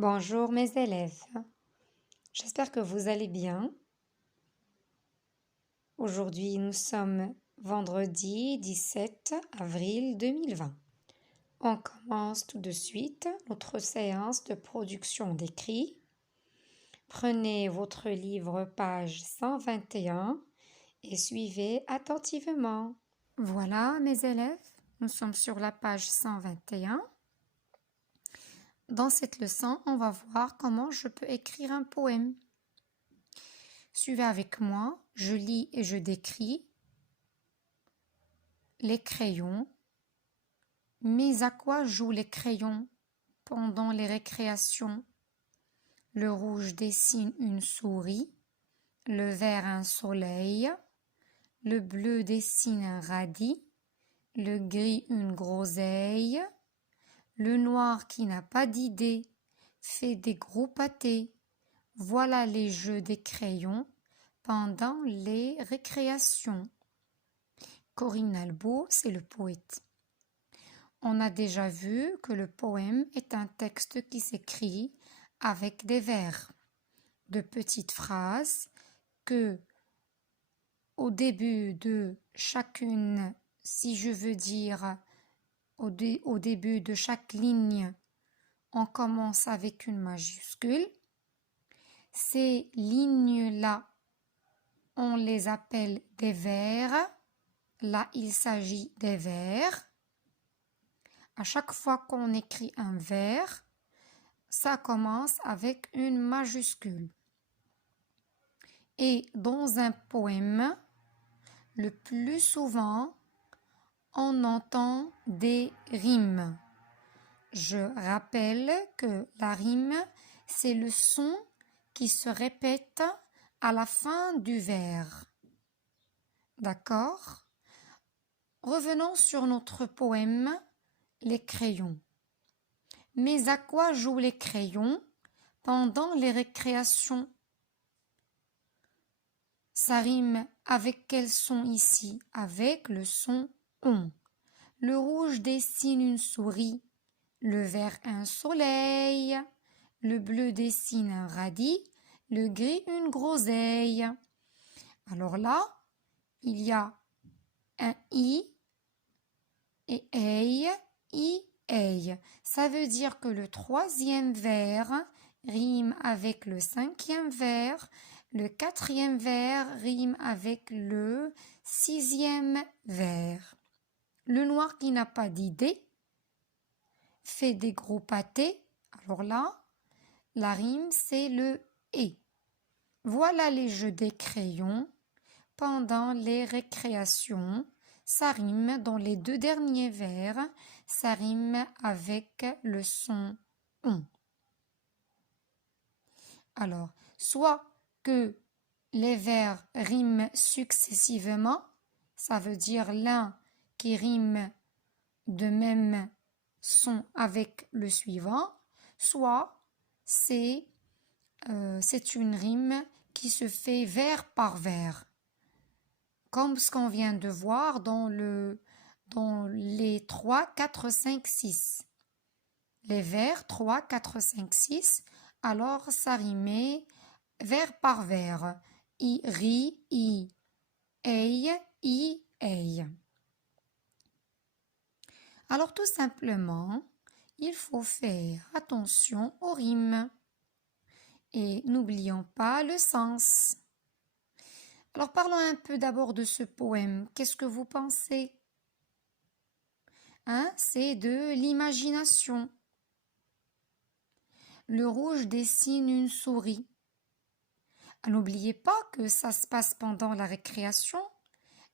Bonjour mes élèves, j'espère que vous allez bien. Aujourd'hui nous sommes vendredi 17 avril 2020. On commence tout de suite notre séance de production d'écrit. Prenez votre livre page 121 et suivez attentivement. Voilà mes élèves, nous sommes sur la page 121. Dans cette leçon, on va voir comment je peux écrire un poème. Suivez avec moi, je lis et je décris. Les crayons. Mais à quoi jouent les crayons pendant les récréations? Le rouge dessine une souris, le vert un soleil, le bleu dessine un radis, le gris une groseille, le noir qui n'a pas d'idée fait des gros pâtés. Voilà les jeux des crayons pendant les récréations. Corinne Albo, c'est le poète. On a déjà vu que le poème est un texte qui s'écrit avec des vers, de petites phrases que, au début de chacune, si je veux dire au début de chaque ligne, on commence avec une majuscule. Ces lignes-là, on les appelle des vers. Là, il s'agit des vers. À chaque fois qu'on écrit un vers, ça commence avec une majuscule. Et dans un poème, le plus souvent, on entend des rimes. Je rappelle que la rime, c'est le son qui se répète à la fin du vers. D'accord? Revenons sur notre poème « Les crayons ». Mais à quoi jouent les crayons pendant les récréations? Ça rime avec quel son ici? Avec le son on. Le rouge dessine une souris, le vert un soleil, le bleu dessine un radis, le gris une groseille. Alors là, il y a un i et ei. Ça veut dire que le troisième vers rime avec le cinquième vers, le quatrième vers rime avec le sixième vers. Le noir qui n'a pas d'idée fait des gros pâtés. Alors là, la rime c'est le et. Voilà les jeux des crayons pendant les récréations. Ça rime dans les deux derniers vers, ça rime avec le son on. Alors, soit que les vers riment successivement, ça veut dire l'un qui rime de même son avec le suivant, soit c'est une rime qui se fait vers par vers, comme ce qu'on vient de voir dans les 3, 4, 5, 6. Les vers 3, 4, 5, 6, alors ça rimait vers par vers. I, ri, i, ei. Alors tout simplement, il faut faire attention aux rimes. Et n'oublions pas le sens. Alors parlons un peu d'abord de ce poème. Qu'est-ce que vous pensez? C'est de l'imagination. Le rouge dessine une souris. N'oubliez pas que ça se passe pendant la récréation.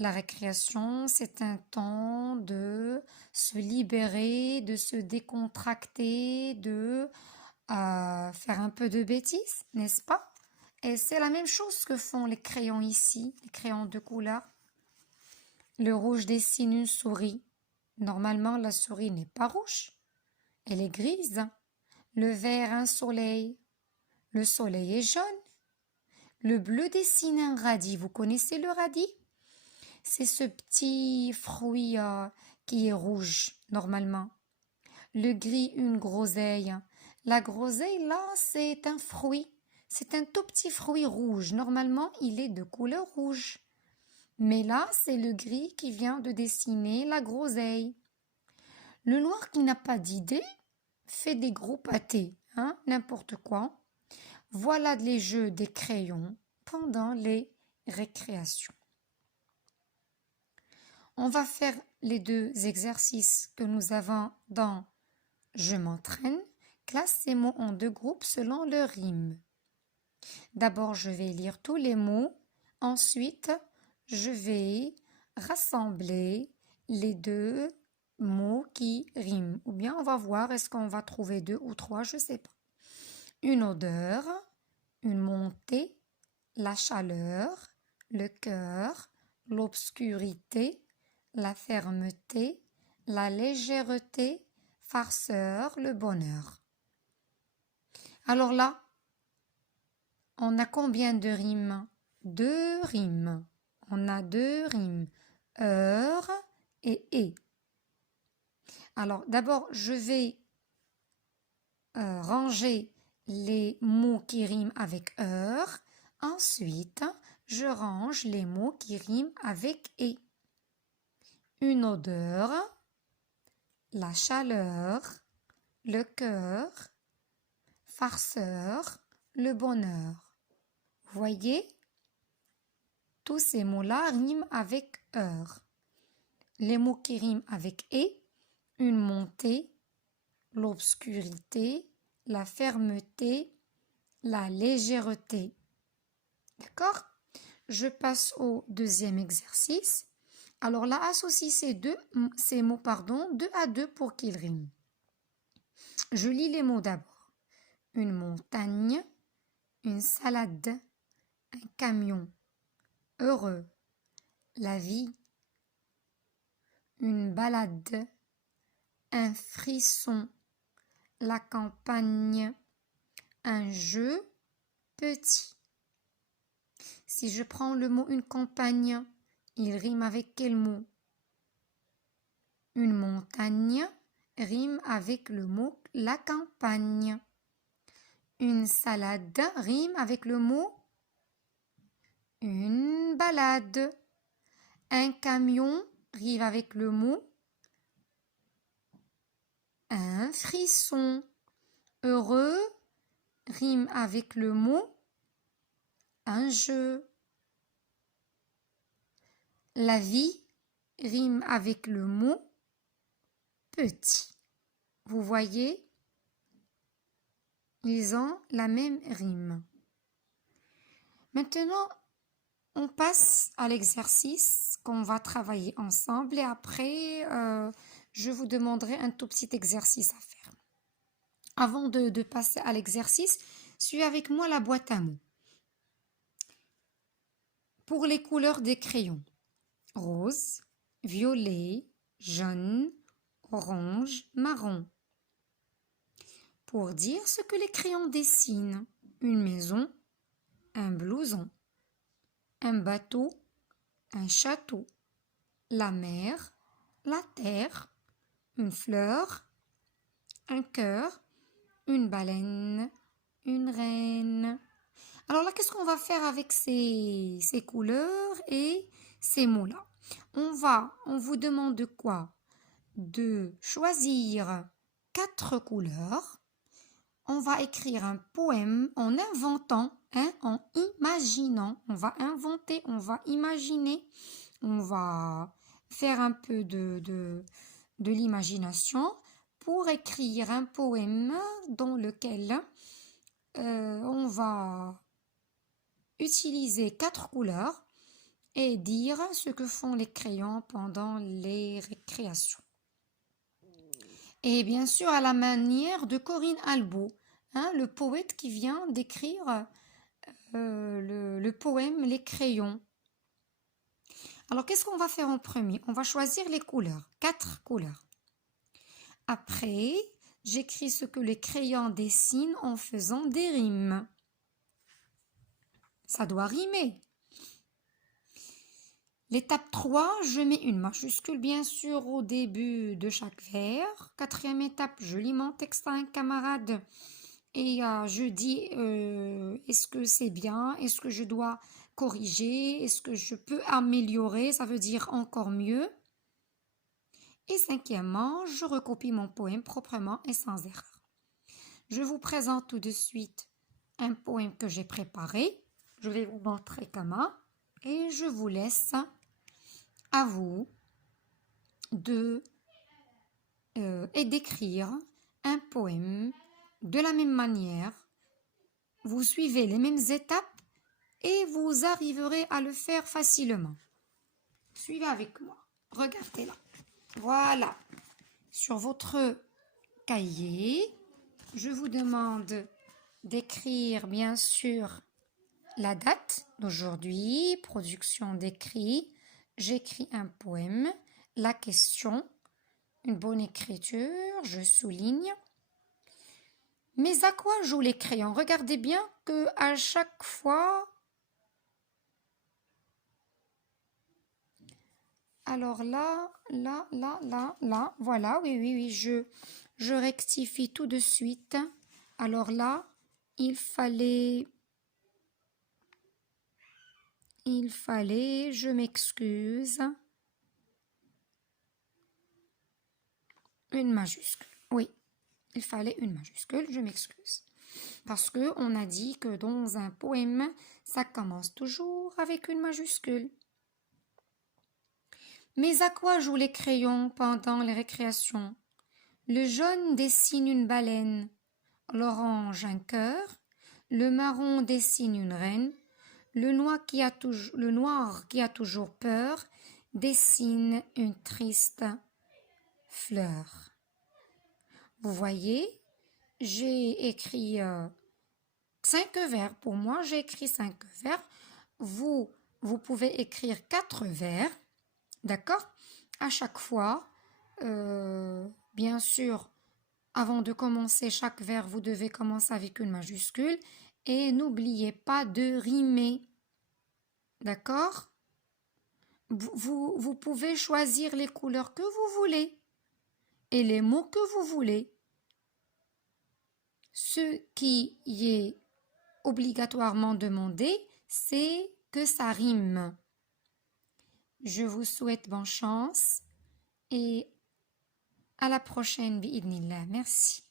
La récréation, c'est un temps de se libérer, de se décontracter, de faire un peu de bêtises, n'est-ce pas? Et c'est la même chose que font les crayons ici, les crayons de couleur. Le rouge dessine une souris. Normalement, la souris n'est pas rouge, elle est grise. Le vert un soleil. Le soleil est jaune. Le bleu dessine un radis. Vous connaissez le radis? C'est ce petit fruit qui est rouge, normalement. Le gris, une groseille. La groseille, là, c'est un fruit. C'est un tout petit fruit rouge. Normalement, il est de couleur rouge. Mais là, c'est le gris qui vient de dessiner la groseille. Le noir qui n'a pas d'idée fait des gros pâtés, hein, n'importe quoi. Voilà les jeux des crayons pendant les récréations. On va faire les deux exercices que nous avons dans Je m'entraîne. Classe ces mots en deux groupes selon leur rime. D'abord, je vais lire tous les mots. Ensuite, je vais rassembler les deux mots qui riment. Ou bien on va voir est-ce qu'on va trouver deux ou trois, je ne sais pas. Une odeur, une montée, la chaleur, le cœur, l'obscurité, la fermeté, la légèreté, farceur, le bonheur. Alors là, on a combien de rimes? Deux rimes. On a deux rimes. Heure et. Alors d'abord, je vais ranger les mots qui riment avec heure. Ensuite, je range les mots qui riment avec et. Une odeur, la chaleur, le cœur, farceur, le bonheur. Vous voyez? Tous ces mots-là riment avec heure. Les mots qui riment avec et, une montée, l'obscurité, la fermeté, la légèreté. D'accord? Je passe au deuxième exercice. Alors là, associe ces mots, deux à deux pour qu'ils riment. Je lis les mots d'abord. Une montagne, une salade, un camion, heureux, la vie, une balade, un frisson, la campagne, un jeu, petit. Si je prends le mot une campagne, il rime avec quel mot? Une montagne rime avec le mot la campagne. Une salade rime avec le mot une balade. Un camion rime avec le mot un frisson. Heureux rime avec le mot un jeu. La vie rime avec le mot petit. Vous voyez, ils ont la même rime. Maintenant, on passe à l'exercice qu'on va travailler ensemble et après, je vous demanderai un tout petit exercice à faire. Avant de passer à l'exercice, suivez avec moi la boîte à mots. Pour les couleurs des crayons, rose, violet, jaune, orange, marron. Pour dire ce que les crayons dessinent, une maison, un blouson, un bateau, un château, la mer, la terre, une fleur, un cœur, une baleine, une reine. Alors là, qu'est-ce qu'on va faire avec ces couleurs et ces mots-là? On vous demande de quoi? De choisir 4 couleurs. On va écrire un poème en inventant, en imaginant. On va inventer, on va imaginer, on va faire un peu de l'imagination pour écrire un poème dans lequel on va utiliser 4 couleurs et dire ce que font les crayons pendant les récréations. Et bien sûr, à la manière de Corinne Albo, le poète qui vient d'écrire le poème Les crayons. Alors, qu'est-ce qu'on va faire en premier? On va choisir les couleurs, 4 couleurs. Après, j'écris ce que les crayons dessinent en faisant des rimes. Ça doit rimer. L'étape 3, je mets une majuscule bien sûr au début de chaque vers. 4e étape, je lis mon texte à un camarade et je dis est-ce que c'est bien, est-ce que je dois corriger, est-ce que je peux améliorer, ça veut dire encore mieux. Et cinquièmement, je recopie mon poème proprement et sans erreur. Je vous présente tout de suite un poème que j'ai préparé. Je vais vous montrer comment et je vous laisse à vous et d'écrire un poème de la même manière. Vous suivez les mêmes étapes et vous arriverez à le faire facilement. Suivez avec moi. Regardez là. Voilà. Sur votre cahier, je vous demande d'écrire bien sûr la date d'aujourd'hui, production d'écrit, j'écris un poème, la question, une bonne écriture, je souligne. Mais à quoi jouent les crayons? Regardez bien que à chaque fois... Alors là, voilà, oui, je rectifie tout de suite. Alors là, il fallait, je m'excuse, une majuscule. Oui, il fallait une majuscule, je m'excuse. Parce que on a dit que dans un poème, ça commence toujours avec une majuscule. Mais à quoi jouent les crayons pendant les récréations? Le jaune dessine une baleine, l'orange un cœur, le marron dessine une reine, le noir qui a toujours peur dessine une triste fleur. Vous voyez, j'ai écrit 5 vers. Pour moi, j'ai écrit 5 vers. Vous pouvez écrire 4 vers. D'accord? À chaque fois, bien sûr, avant de commencer chaque vers, vous devez commencer avec une majuscule et n'oubliez pas de rimer. D'accord? Vous pouvez choisir les couleurs que vous voulez et les mots que vous voulez. Ce qui est obligatoirement demandé, c'est que ça rime. Je vous souhaite bonne chance et à la prochaine, bi'idnillah. Merci.